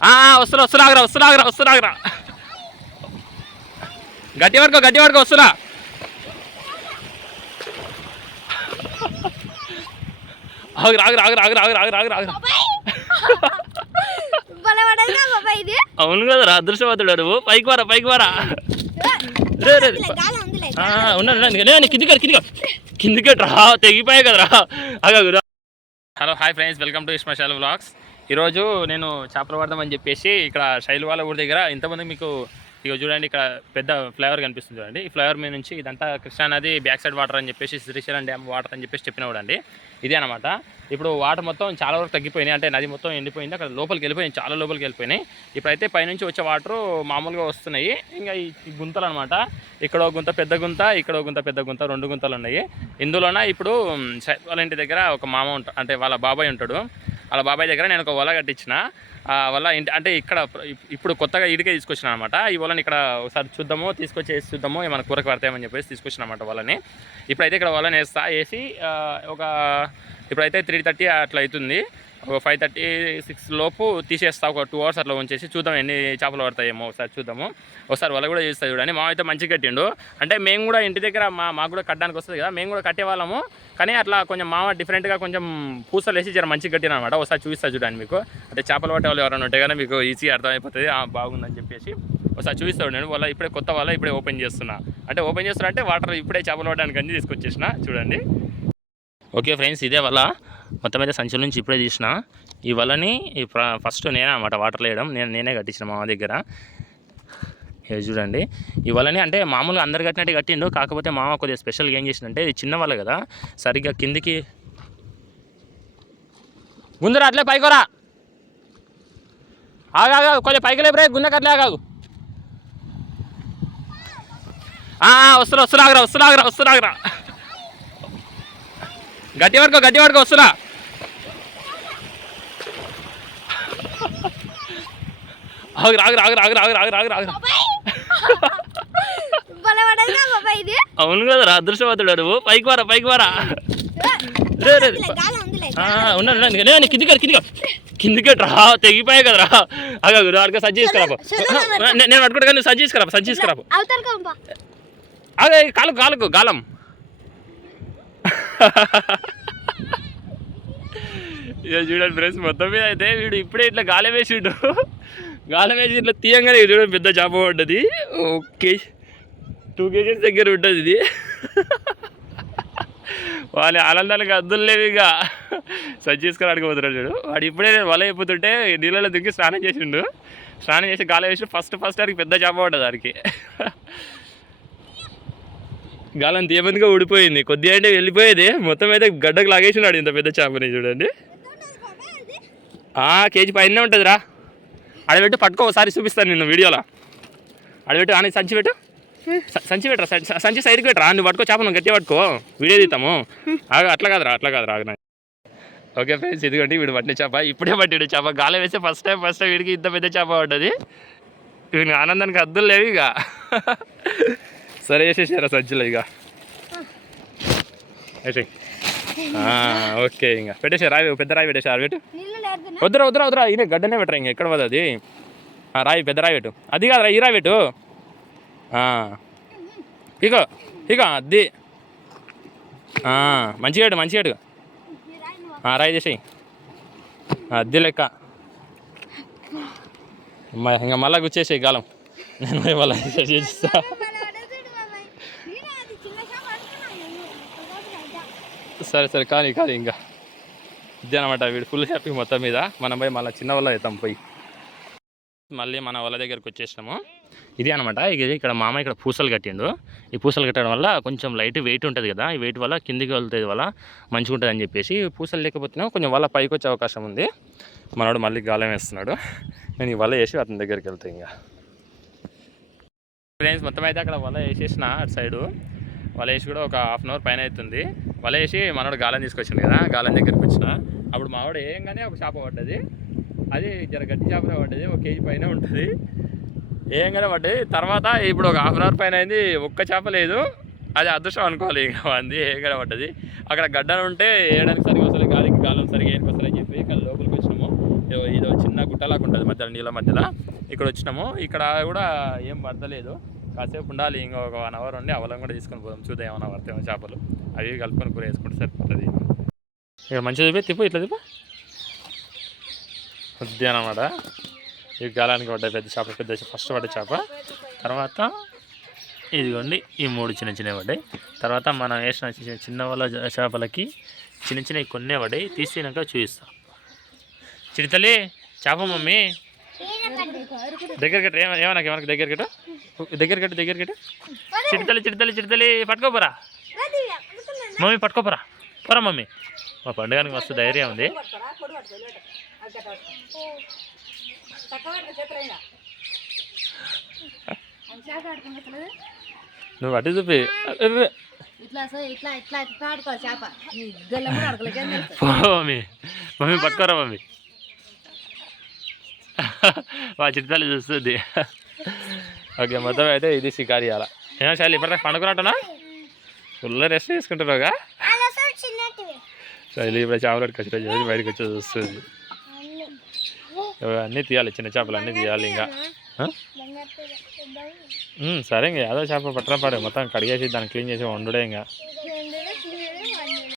ఆ, వస్తున్నా వస్తున్నాగ్రా వస్తున్నాగ్రా వస్తున్నాగ్రా గట్టి పడుకో గట్టి పడుకో వస్తున్నా ఆగు ఆగు ఆగు ఆగు ఆగు ఆగు ఆగు ఆగు భలే పడదు కదా బాబాయ్ ఇది. అవును కదరా అదృష్టవంతుడు నువ్వు. పైకి వారా పైకి వారా. ఉన్నాను కిందికి కిందికి కిందికి రా తెగిపోయాయి కదరా అగా hello hi friends welcome to ఇస్మాషాల్ vlogs. ఈరోజు నేను చేపలు అని చెప్పేసి ఇక్కడ శైలువాల వాళ్ళ ఊరి దగ్గర ఇంతమంది మీకు ఇక చూడండి ఇక్కడ పెద్ద ఫ్లేవర్ కనిపిస్తుంది చూడండి. ఈ ఫ్లేవర్ మీద నుంచి ఇదంతా కృష్ణానది బ్యాక్ సైడ్ వాటర్ అని చెప్పేసి శ్రీశైలం డ్యామ్ వాటర్ అని చెప్పేసి చెప్పిన అండి ఇదే అనమాట ఇప్పుడు వాటర్ మొత్తం చాలా వరకు తగ్గిపోయినాయి. అంటే నది మొత్తం ఎండిపోయింది. అక్కడ లోపలికి వెళ్ళిపోయింది చాలా లోపలికి వెళ్ళిపోయినాయి. ఇప్పుడైతే పైనుంచి వచ్చే వాటర్ మామూలుగా వస్తున్నాయి. ఇంకా ఈ గుంతలు అనమాట ఇక్కడ ఒక గుంత పెద్ద గుంత ఇక్కడ గుంత పెద్ద గుంత రెండు గుంతలు ఉన్నాయి. ఇందులోన ఇప్పుడు వాళ్ళ ఇంటి దగ్గర ఒక మామ ఉంటా అంటే వాళ్ళ బాబాయ్ ఉంటాడు. వాళ్ళ బాబాయ్ దగ్గర నేను ఒక వల కట్టించిన. ఆ వల అంటే ఇక్కడ ఇప్పుడు కొత్తగా ఇడికే తీసుకొచ్చిన అనమాట ఈ వలని ఇక్కడ ఒకసారి చూద్దాము తీసుకొచ్చి వేసి చూద్దాము ఏమైనా కూరకు పడతాయని చెప్పేసి తీసుకొచ్చిన అనమాట వలని. ఇప్పుడైతే ఇక్కడ వలని వేస్తా వేసి ఒక ఇప్పుడైతే త్రీ థర్టీ అట్లా అవుతుంది. ఒక ఫైవ్ థర్టీ సిక్స్ లోపు తీసేస్తా ఒక టూ అవర్స్ అట్లా ఉంచేసి చూద్దాం ఎన్ని చేపలు పడతాయేమో ఒకసారి చూద్దాము. ఒకసారి వల కూడా చేస్తా చూడండి మా అయితే మంచిగా కట్టిండు. అంటే మేము కూడా ఇంటి దగ్గర మా మాకు కూడా కట్టడానికి వస్తుంది కదా మేము కూడా కట్టేవాళ్ళము. కానీ అట్లా కొంచెం మామ డిఫరెంట్గా కొంచెం పూసలు వేసి జర మంచిగా కట్టిన అనమాట ఒకసారి చూపిస్తా చూడండి మీకు. అంటే చేపలు పట్టే వాళ్ళు ఎవరైనా ఉంటే కానీ మీకు ఈజీగా అర్థమైపోతుంది. బాగుందని చెప్పేసి ఒకసారి చూపిస్తాడు నేను. వాళ్ళ ఇప్పుడే కొత్త వాళ్ళ ఇప్పుడే ఓపెన్ చేస్తున్నా. అంటే ఓపెన్ చేస్తున్నా అంటే వాటర్ ఇప్పుడే చేపలు పట్టడానికి అన్ని తీసుకొచ్చేసిన. చూడండి. ఓకే ఫ్రెండ్స్ ఇదే వల్ల మొత్తం అయితే సంచుల నుంచి ఇప్పుడే తీసిన. ఈ వలని ఈ ఫస్ట్ నేనే అనమాట వాటర్ వేయడం నేను నేనే కట్టించిన మా దగ్గర. ఇది చూడండి. ఈ వలని అంటే మామూలుగా అందరు కట్టినట్టు కట్టిండు. కాకపోతే మామ కొద్దిగా స్పెషల్గా ఏం చేసిందంటే ఇది చిన్న వల్ల కదా సరిగ్గా కిందికి గుందరా అట్లే పైకోరా. ఆగా కొంచెం పైకి లేపు రే గుందకట్లే ఆగాగు వస్తురా ఆ, వస్తున్నా వస్తున్నాగ్రా గట్టి వరకు గట్టి వరకు వస్తున్నా. ఆగు రాగు రాగు రాగు రాగు రాగు రాగు రాగు. అవును కదరా అదృష్టవంతుడు నువ్వు. పైకి వారా పైకి వారా. ఉన్నాడు నేను కిందికాడు కిందికా కిందికట్ రా. తెగిపోయాయి కదరా. అగా అడిగా సజ్జ చేసుకురాపు నేను పట్టుకుంటా నువ్వు సజ్జ చేసుకురాపు సజ్జ చేసుకురాపు అగా కాలుకు కాలుకు గాలం. ఇక చూడండి ఫ్రెండ్స్ మొత్తం మీద అయితే వీడు ఇప్పుడే ఇట్లా గాలి వేసిండు. గాలి వేసి ఇట్లా తీయంగానే చూడండి పెద్ద చేప పడ్డది. ఓకే. టూ కేజీస్ దగ్గర ఉంటుంది ఇది. వాళ్ళ ఆనందానికి అద్దులు లేవు ఇక. సజ్జ తీసుకొని అడగబోతున్నాడు చూడు. వాడు ఇప్పుడే వల అయిపోతుంటే నీళ్ళలో దిగి స్నానం చేసిండు. స్నానం చేసి గాలి వేసి ఫస్ట్ ఫస్ట్ వాడికి పెద్ద చేప పడ్డది దానికి గాలం తీయమందిగా ఊడిపోయింది. కొద్దిగా అంటే వెళ్ళిపోయేది. మొత్తం అయితే గడ్డకు లాగేసినాడు ఇంత పెద్ద చేపని చూడండి. కేజీ పైన ఉంటుందిరా. అడబెట్టు పట్టుకో ఒకసారి చూపిస్తాను నిన్ను వీడియోలో. అడబెట్టు అని సంచి పెట్టు. సంచి పెట్టరా సంచి- సైడ్కి పెట్టరా? నువ్వు పట్టుకో చేప నువ్వు గట్టిగా పట్టుకో. వీడియో తీస్తాము అట్లా కాదురా అట్లా కాదురా ఓకే ఫ్రెండ్స్ ఇదిగోండి వీడు పట్టిన చేప. ఇప్పుడే పట్టాడు చేప. గాలి వేస్తే ఫస్ట్ టైం ఫస్ట్ టైం వీడికి ఇంత పెద్ద చేప పడ్డది. వీడిని ఆనందానికి అద్దులు లేవు ఇక. సరే వేసేసారా సంచిలో ఇక. ఓకే ఇంకా. పెట్టేసా రాయి పెద్ద రాయి పెట్టేసా పెట్టు వద్దురా వద్దురా వద్దురా. ఇది గడ్డనే పెట్టరా ఇంక? ఎక్కడ పోదు అది? రాయి పెద్ద రాయి పెట్టు. అది కాదురా ఈ రాయి పెట్టు. ఇక ఇక అది. మంచిగా ఏడు మంచిగా ఏడు రాయి చేసే అద్దె లెక్క. ఇంకా మళ్ళా గుచ్చేసేయి కాలం నేను మళ్ళీ చేస్తా. సరే సరే కానీ కానీ ఇంకా. ఇదే అనమాట వీడు ఫుల్ హ్యాపీ మొత్తం మీద. మనం పోయి మళ్ళీ చిన్న వల్ల అవుతాం పోయి. మళ్ళీ మన వల దగ్గరికి వచ్చేసినాము. ఇది అనమాట ఇది ఇక్కడ మామ ఇక్కడ పూసలు కట్టిండు. ఈ పూసలు కట్టడం వల్ల కొంచెం లైట్ వెయిట్ ఉంటుంది కదా ఈ వెయిట్ వల్ల కిందికి వెళ్తుంది వల్ల మంచిగా ఉంటుంది అని చెప్పేసి పూసలు లేకపోతేనే కొంచెం వల్ల పైకి వచ్చే అవకాశం ఉంది. మనోడు మళ్ళీ గాలం వేస్తున్నాడు. నేను ఈ వల వేసి అతని దగ్గరికి వెళ్తాను ఇంకా. ఫ్రెండ్స్ మొత్తం అయితే అక్కడ వల వేసేసిన అటు సైడు వలేసి కూడా ఒక హాఫ్ అన్ అవర్ పైన అవుతుంది. వలేసి మనోడు గాలం తీసుకొచ్చిండు కదా గాలం దగ్గరికి వచ్చిన. అప్పుడు మావాడు ఏంగానే ఒక చేప పడ్డది. అది జర గట్టి చేపనే పడ్డది ఒక కేజీ పైన ఉంటుంది. ఏంగానే పడ్డది. తర్వాత ఇప్పుడు ఒక హాఫ్ అన్ అవర్ పైన అయింది ఒక్క చేప లేదు. అది అదృష్టం అనుకోవాలి ఇంకా అంది ఏంగానే పడ్డది. అక్కడ గడ్డలు ఉంటే వేయడానికి సరిగా వస్తుంది గాలికి గాలం సరిగా ఏనికి వస్తుంది అని చెప్పి కానీ లోపలికి వచ్చినాము. ఇదో- చిన్న గుట్టలాగా ఉంటుంది మధ్యలో నీళ్ళ మధ్యలో. ఇక్కడ వచ్చినాము. ఇక్కడ కూడా ఏం పడతలేదు. కాసేపు ఉండాలి ఇంకో ఒక వన్ అవర్ ఉండి అవలం కూడా తీసుకొని పోదాం. చూద్దాం ఏమైనా పడతాయో చేపలు. అవి కలుపుకొని కూర వేసుకుంటే సరిపోతుంది. ఇక్కడ మంచిగా చూపి తిప్పు ఇట్లా తిప్పు. కొద్దిగా అనమాట ఈ గాలానికి పడ్డ పెద్ద చేప పెద్ద ఫస్ట్ పడ్డ చేప. తర్వాత ఇదిగోండి ఈ మూడు చిన్న చిన్నవి పడ్డాయి. తర్వాత మనం వేసిన చిన్న వాళ్ళ చేపలకి చిన్న చిన్నవి కొన్నే పడ్డాయి. తీసినాక చూపిస్తాం. చిరితల్లి చేప మమ్మీ. దగ్గర కట్టు ఏమ ఏమన్నా ఏమన్నా దగ్గర కట్టు దగ్గర కట్టు దగ్గర కట్టు చిరితల్లి చిరితల్లి చిరితల్లి పట్టుకోపోరా మమ్మీ పట్టుకోపోరా పోరా. మమ్మీ. మా పండుగనికి మస్తు ధైర్యం ఉంది. నువ్వు అటు చూపి. మమ్మీ. మమ్మీ పట్టుకోరా మమ్మీ. మా చిట్టాలు చూస్తుంది. ఓకే మొత్తం అయితే ఇది షికారు ఇవ్వాల ఏమో శాలి ఇప్పటిదాకా పండుకున్నట్టునా? ఫుల్ రెస్ట్ తీసుకుంటున్నావుగా అలా చిన్నటివి శైలి ఇప్పుడు చేపలు కచ్చి చేసి బయటకు వచ్చి చూస్తుంది. అన్నీ తీయాలి చిన్న చేపలు అన్నీ తీయాలి ఇంకా. సరే ఇంకా ఏదో చేప పట్టణ పాడే మొత్తం కడిగేసి దాన్ని క్లీన్ చేసి వండుడే ఇంకా.